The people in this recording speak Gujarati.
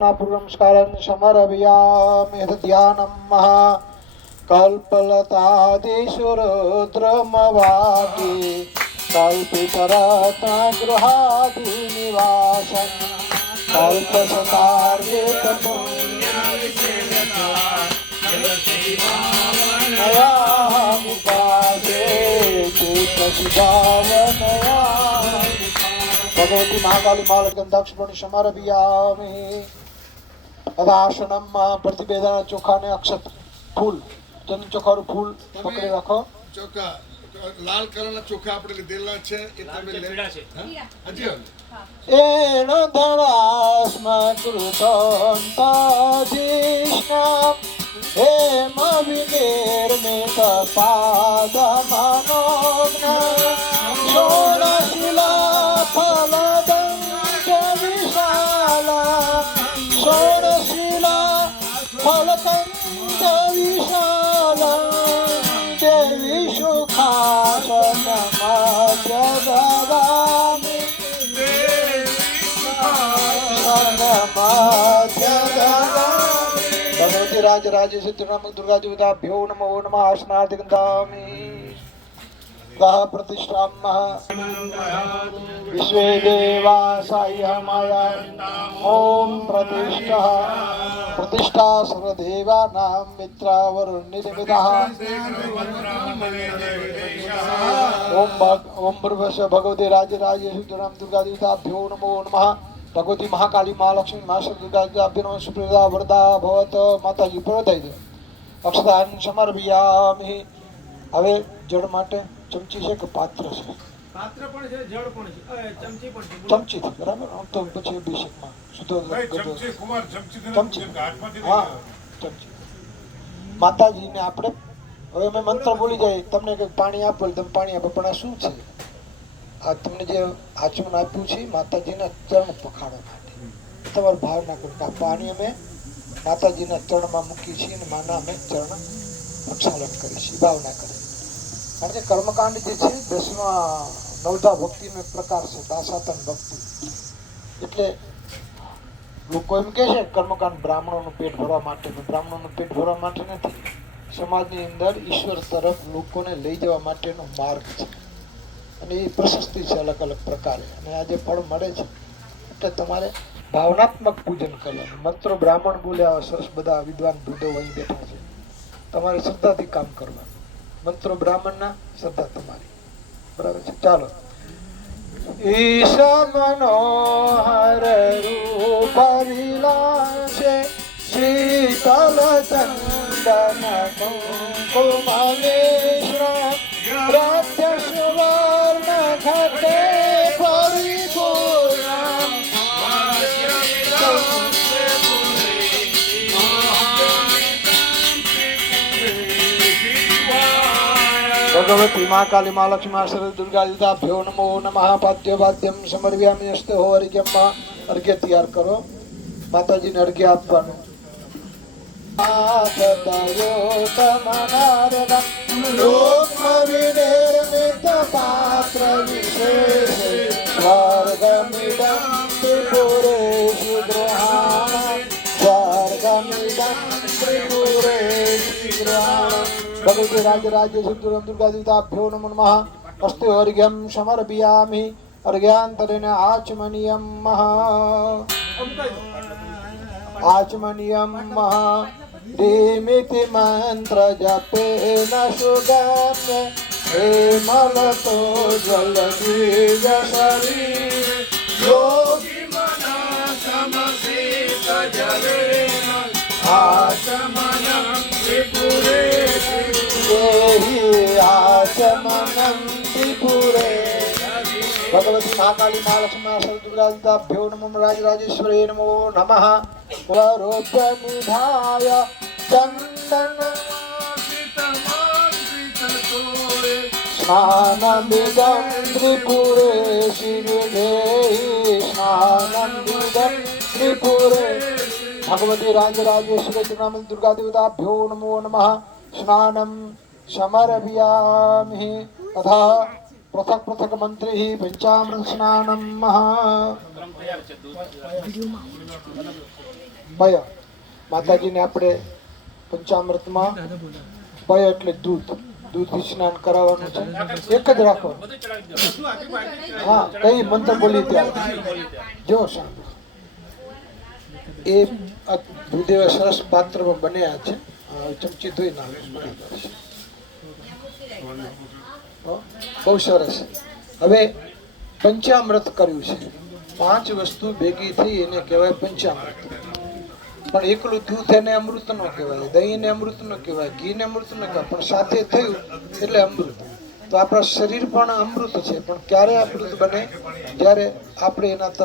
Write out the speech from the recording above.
पुरस्कारं समर्पयामि ध्यानं महा कल्पलतादिषु रुद्रमवाति कल्पितरत्नगृहादिनिवासं कल्पसतार्जितपुण्याविशेषतायामुपासे भगवती महाकाली मालगंधाक्षपणि समर्पयामि अदाशनम प्रतिवेदन चोखा ने अक्षत फूल चंद चोखा फूल पकड़ी रखो ચોખા લાલ કલરના ચોખા આપણે લીધેલા છે એ તમે લેડા છે હજી એણ ધરાસ્મ કૃતંતાજીષ્ણમ હેમ વિનિર્મિત પાદમનોગ્ન ષોડશિલા ફલદંચ વિશાલા षोडशिला फलकंच विशाला देवी सुखासनमध्यददामि भगवती राजराजे सिद्धिनाम दुर्गा देवताभ्यो नमो नमः आसनादिगन्धामि गह प्रतिष्ठामः विश्वे देवा सायमाया ओम प्रतिष्ठा सर्वदेवानां मित्रावरुणिर्मितः ओम भगवते राजराजे सिद्धिनाम दुर्गा देवताभ्यो नमो नमः भगवती महाकाली महालक्ष्मी महासुदुर्गा देवताभ्यो नमः सुप्रदा वरदा भवत माताजी प्रदाय अक्षतान समर्पयामि હવે જળ માટે ચમચી છે કે પાત્ર છે પાત્ર પણ છે જળ પણ છે ચમચી પણ છે ચમચી થી બરાબર આમ તો પછી અભિષેકમાં સુધો ચમચી કુમાર ચમચી ચમચી હા ચમચી માતાજીને આપણે હવે અમે મંત્ર બોલી જાય તમને કે પાણી આપો તમે પાણી આપો પણ આ શું છે આ તમને જે આચમન આપ્યું છે માતાજીના ચરણ પખાડવા માટે તમારો ભાવ ના કરો આ પાણી અમે માતાજીના ચરણમાં મૂકી છીએ અને માના અમે ચરણ પ્રક્ષાલન કરીએ છીએ ભાવના કરીએ કારણ કે કર્મકાંડ જે છે 10મા નવધા ભક્તિનો એક પ્રકાર છે દાસાતન ભક્તિ એટલે લોકો એમ કહે છે કર્મકાંડ બ્રાહ્મણોનું પેટ ભરવા માટે બ્રાહ્મણોનું પેટ ભરવા માટે નથી સમાજની અંદર ઈશ્વર તરફ લોકોને લઈ જવા માટેનો માર્ગ છે અને એ પ્રશસ્તિ છે અલગ અલગ પ્રકારે અને આ જે ફળ મળે છે એટલે તમારે ભાવનાત્મક પૂજન કરવાનું મંત્રો બ્રાહ્મણ બોલ્યા સરસ બધા વિદ્વાન ભૂદો અહીં બેઠા છે તમારે શ્રદ્ધાથી કામ કરવાનું મંત્રો બ્રાહ્મણના શ્રદ્ધા તમારી બરાબર છે ચાલો ઈશા મનોહર રૂપ વિલાસે શીતલ ચંદન કુંકુમલેશ્વર પ્રત્ય સુવર્ણ ઘટે પરિપૂર્ણ भगवती महाकाली महालक्ष्मी महासरस्वती दुर्गा देवताभ्यो नमो नमः पाद्य वाद्यम समर्पयामि अस्त हो अर्घ्यम अर्घ्य तैयार करो माताजी ने अर्घ्य આપવાનું લોકમવિનિર્મિત પાત્ર વિશેષ સ્વર્ગમિદં ત્રિપુરેષુ ગૃહાણ સ્વર્ગમિદં ત્રિપુરેષુ ગૃહાણ भगवती राजराजे सिद्धिनाम दुर्गा देवताभ्यो नमो नमः हस्ते अर्घ्यं समर्पयामि अर्घ्यान्तरेण आचमनीयं धीमिति मंत्र जपेन सुगम्य हेमलतो जलबीज शरीर योगी मना समसीत जलेन आचमनं त्रिपुरे आचमनं त्रिपुरे भगवती महाकाली महालक्ष्मी महासरस्वती दुर्गा देवताभ्यो नमः राजराजेश्वरी नमो नमः वरोपनिधाय चन्दन स्नानमिदं त्रिपुरे शिविदेहि स्नानमिदं त्रिपुरे भगवती राजराजेश्वरी नमः दुर्गा देवताभ्यो नमो नमः स्नानं समर्पयामि तथा पृथक पृथक मंत्री ही पंचामृत स्नानम महा પય માતાજીને આપણે પંચામૃતમાં પય એટલે દૂધ, દૂધથી સ્નાન કરાવવાનું છે. એક જ રાખવાનું. બધું આખી બાકી હા, કઈ મંત્ર બોલી ત્યાં જો સાંભળો. એ આ દૂધ એવા સરસ પાત્રમાં બન્યા છે. ચમચી ધોઈ નાખો. બરાબર છે. હો, બહુ સરસ. હવે પંચામૃત કર્યું છે. 5 વસ્તુ ભેગી થઈ એને કહેવાય પંચામૃત. પણ એકલું દૂધ એને અમૃત ન કહેવાય, દહીં ને અમૃત ન કહેવાય, ઘી ને અમૃત ન કહેવાય, પણ સાથે થયું એટલે અમૃત. તો આપણા શરીર પણ અમૃત છે, પણ ક્યારે અમૃત બને? જ્યારે આપણે એના તરફ